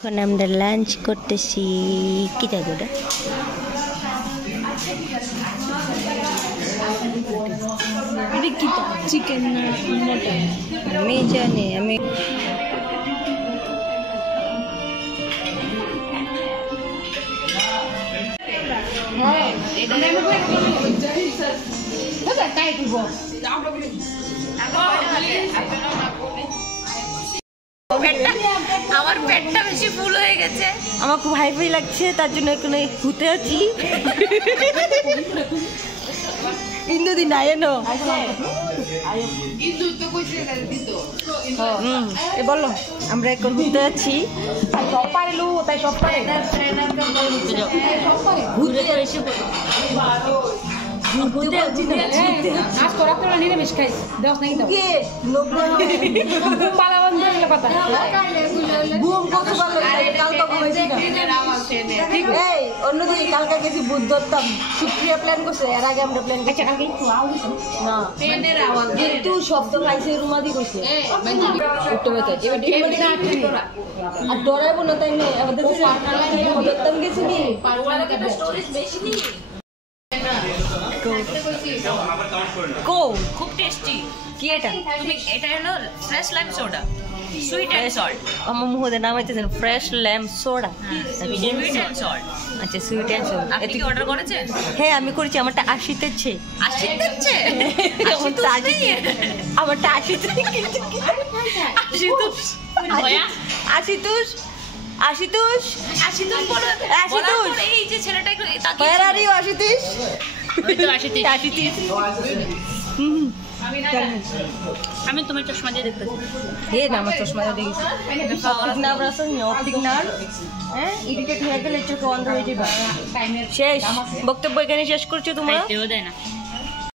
এখন আমরা লাঞ্চ করতেছি। কি যাবো ওটা? চিকেন না মটন আমি জানি। আমি আমার পেটটা বেশি ফুল হয়ে গেছে, আমার খুব হাইফাই লাগছে, তার জন্য এখানে ঘুরতে আছি। ইন্দু দিন আয়েনো বলো, আমরা এখন ঘুরতে আছি। সব পারিলু তাই সব পারে ঘুরতে এসে আজ তোরা তোরা নিরামিষ খাইস দশ নাকি দাও পালা বন্ধ হইলে কথা অন্যদিকে কালকে গেছি বুধ ধরতাম, সুপ্রিয়া প্ল্যান করছে, এর আগে আমরা প্ল্যান করছি না, কিন্তু শব্দ পাইছে রুমাদি করছে আর ডরাইবো না, তাই না? আমাদের ধরতাম গেছি নি খুব টেস্টি। কি এটা? তুমি এটা হলো fresh lime soda, sweet and salt. আমার মুখে নাম হইতেছেন fresh lamp soda. Sweet and salt. আচ্ছা, সুইট এন্ড সল্ট। আপনি কি অর্ডার করেছেন? হ্যাঁ, আমি করেছি। আমারটা 80 তেছে। 80 দিচ্ছে? আমারটা 80 তে কিন্তু 80 তো ভয়া 80 তুস 80 তুস 80 তো বলো 80 তুস। এই যে ছেলেটা একটু তাকিয়ে Where are you 80 তুস? আমি তো 80 আমি তোমার চশমা দিয়ে দেখতেছি। হে না, আমার চশমা দিয়ে দেখেছি। অপটিক নার্ভ আছে না, অপটিক নার্ভ। হ্যাঁ, ইরিটেট হয়ে গেলে চোখ বন্ধ হয়ে যাবে। শেষ বক্তব্য এখানে শেষ করছো তোমরা? দেয় না।